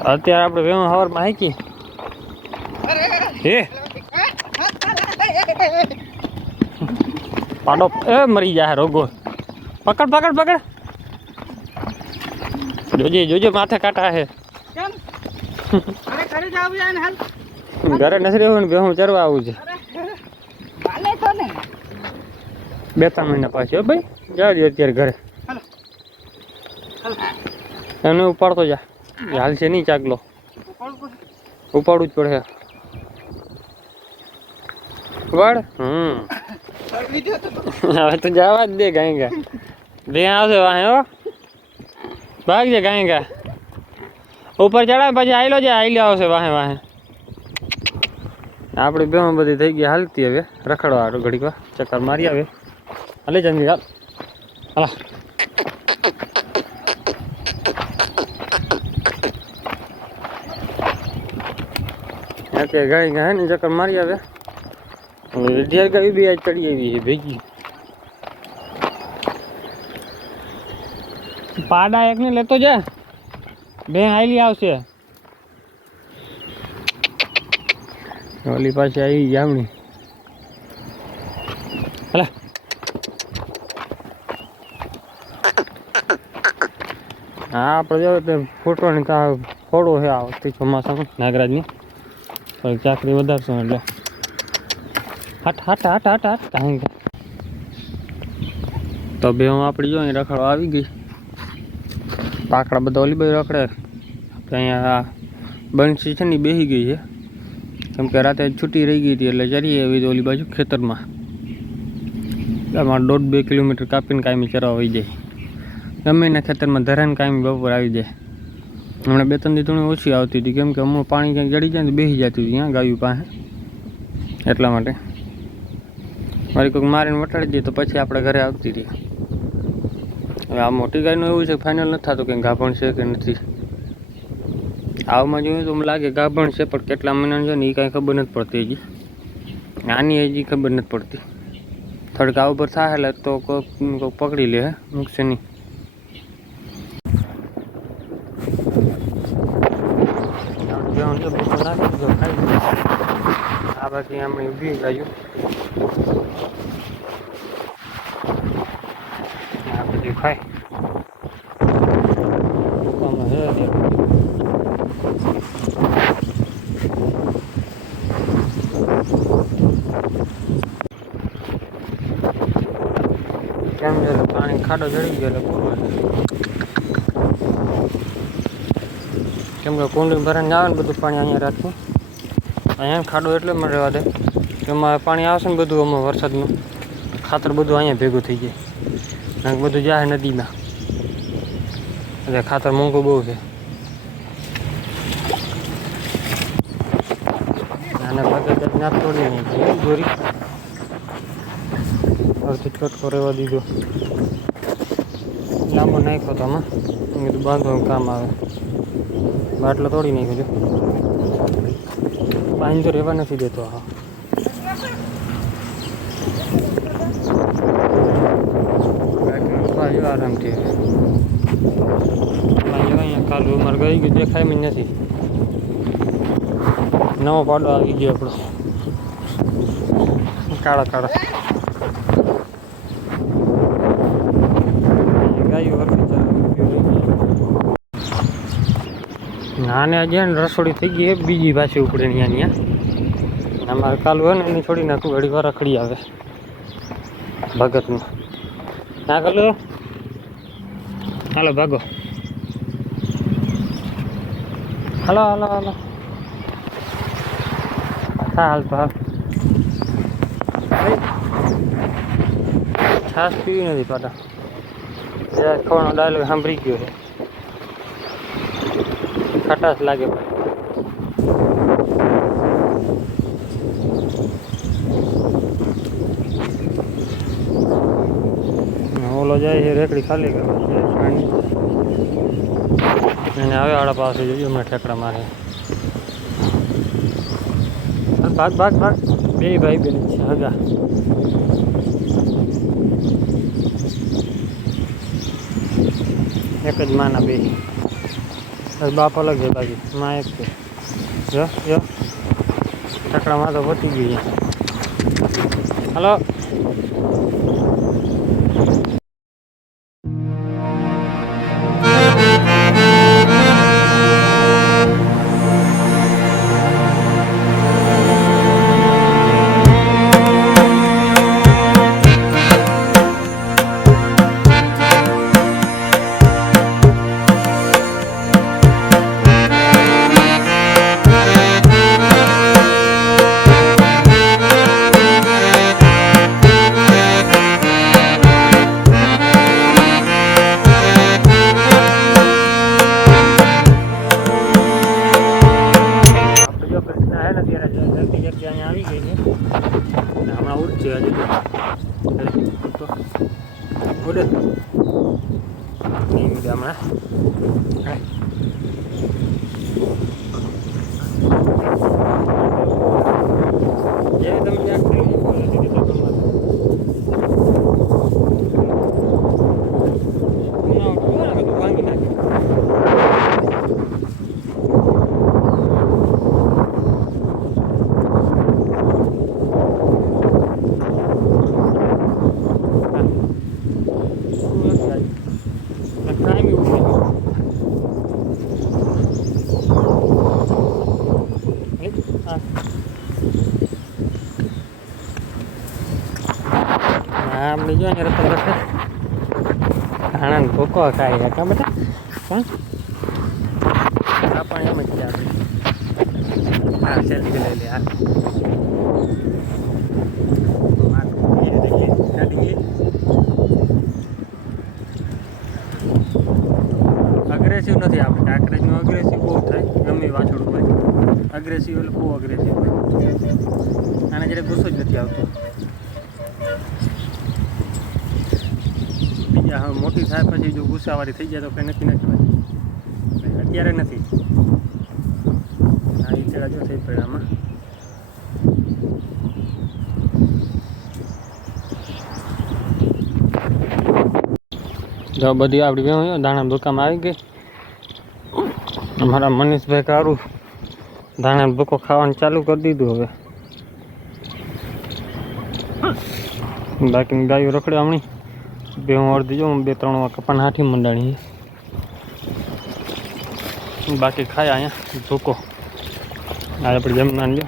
અત્યારે આપણે વેમ હવારમાં હાકી હે? પાડો. એ મરી જાય રોગો. પકડ પકડ પકડ. જોજે જોજે માથે કાંટા હે. ઘરે નથી રહેવું ને હું ચરવા આવું છે. બે ત્રણ મહિના પાછી હો ભાઈ. જાવ અત્યારે ઘરે. એનું ઉપાડતો જા. હાલશે નહીં ચાકલો. ઉપાડવું જ પડે. ઉપાડ. હમ. હવે તો જવા જ દે ગાય ગા બે આવશે વાહે હો. ભાગ છે ગાય ગા ઉપર ચડાવે પછી આયલો જાય, આયલો આવશે વાહે વાહે. આપણી બેમાં બધી થઈ ગઈ હાલતી હવે. રખડવા ઘડીક ચક્કર મારી આવે. હાલે ચંદી, હાલ. હાલા. અત્યારે ગાય ગાય ને ચક્કર મારી આવે. વિદ્યાર ગાડી બી આજ ચડી આવી છે ભેગી. પાડા એકને લેતો જા. બે આયલી આવશે. ઓલી પાસે આવી જામણી હલા. હા આપણે જો ફોટો ફોટોની ફોડો છે આ વખતે ચોમાસામાં નાગરાજની. પણ ચાકરી વધારશું એટલે હટ હટ હટ હટ હટ. કાંઈ તો બે હું આપણી જો અહીં રખડવા આવી ગઈ. પાકડા બધા ઓલી બાજુ રખડે. આપણે અહીંયા બંસી છે ને બેસી ગઈ છે. કેમ કે રાતે છૂટી રહી ગઈ હતી એટલે ચરી આવી ઓલી બાજુ ખેતરમાં. આમાં દોઢ બે કિલોમીટર કાપીને કાયમી ચરવા આવી જાય. ગમે એના ખેતરમાં ધરાને કાયમી બપોર આવી જાય. હમણાં બે ત્રણ દી ઓછી આવતી હતી. કેમ કે અમુક પાણી ક્યાંક જડી જાય ને બેસી જતી હતી ત્યાં ગાયું પાસે. એટલા માટે. મારી કોઈક મારીને વટાડી દઈએ તો પછી આપણે ઘરે આવતી હતી હવે આ મોટી ગાયનું એવું છે ફાઇનલ નથી થતું કે ગાભણ છે કે નથી. આવમાં જોયું તો મને લાગે ગાભણ છે, પણ કેટલા મહિનાનું છે ને એ કાંઈ ખબર નથી પડતી હજી. આની હજી ખબર નથી પડતી. થોડીક આ ઉપર થાય એટલે તો કોઈક પકડી લે મૂકશે નહીં. આ બાકી આમ ઊભી ગાયું. આ બધું ખાય. કેમ છે તો પાણી ખાડો ચડી ગયો એટલે પૂરું છે. કેમ કે કુંડી ભરાઈને આવે ને બધું પાણી અહીંયા રાખવું અહીંયા ખાડો એટલે મને રહેવા દે. એમાં પાણી આવશે ને બધું અમે વરસાદનું. ખાતર બધું અહીંયા ભેગું થઈ જાય. અને બધું જાય નદીમાં. એટલે ખાતર મોંઘું બહુ છે. અને ભાગે ના તોડી દોરી રહેવા દીધો. લાંબો નાખ્યો તો આમાં. મેં કીધું બાંધવાનું કામ આવે. બાટલો તોડી નાખ્યો છું પાણી તો રહેવા નથી દેતો હા આરામથી અહીંયા કાલું અમારે ગઈ ગયું, દેખાય મને નથી. નવો પાડો આવી ગયો આપણો. કાળા કાળા. ગાયો વરસાદ ચાલુ નાને હજી ને રસોડી થઈ ગઈ બીજી પાછી ઉપડે ત્યાં અમારે કાલું હોય ને એની છોડી નાખું ઘડી વાર રખડી આવે. ભગતનું. ના કાલુ? હાલો ભાગો. હાલો હાલો હાલો. હા હાલ ભાઈ, છાશ પીવી નથી પાટા જરા ખવાનો ડાયલોગ સાંભળી ગયો છે ખટાશ લાગે ભાઈ ઓલો જાય છે રેકડી ખાલી કરવા છે પાણી એને આવે આડા પાસે જોઈએ હમણાં ઠેકડા મારે હાલ ભાગ ભાગ ભાગ બે ભાઈ બેન છે હગા એક જ માના બે. બાપ અલગ છે બાકી. માં એક છે. જો જો. ઠકડામાં તો પતી ગઈ હલો. હમણાં હા. જેવી તમે જ્યાં કરી શકો એ રીતે તો તમારે. ના, ઉડતું હોય ને બધું ભાંગી નાખે કાયમી ઉડી હા આપણે જો ને રખડ રખડ ધાણા ભૂકો ખાઈ કા બેટા પણ એમ જ આપણે. હા સેલ્ફી લઈ લે હા અગ્રેસિવ નથી આપણે. કાંકરેજનું અગ્રેસિવ બહુ થાય, ગમે વાછડું હોય. અગ્રેસિવ એટલે બહુ અગ્રેસિવ હોય. આને જયારે ગુસ્સો જ નથી આવતો. બીજા હવે મોટી થાય પછી જો ગુસ્સાવાળી થઈ જાય તો કંઈ નક્કી ના કહેવાય. અત્યારે નથી. આ ઈતરા જો થઈ પડ્યા આમાં. જો બધી આપણી બેન દાણા ભૂકામાં આવી ગઈ. અમારા મનીષભાઈ કારું દાણા ભૂકો ખાવાનું ચાલુ કરી દીધું હવે. બાકી ગાયો રખડે હમણી. બે હું અડધી જો બે ત્રણ કપાન હાથી મંડાણી બાકી ખાય અહીંયા. ભૂકો આ આપણે જમવાનું જો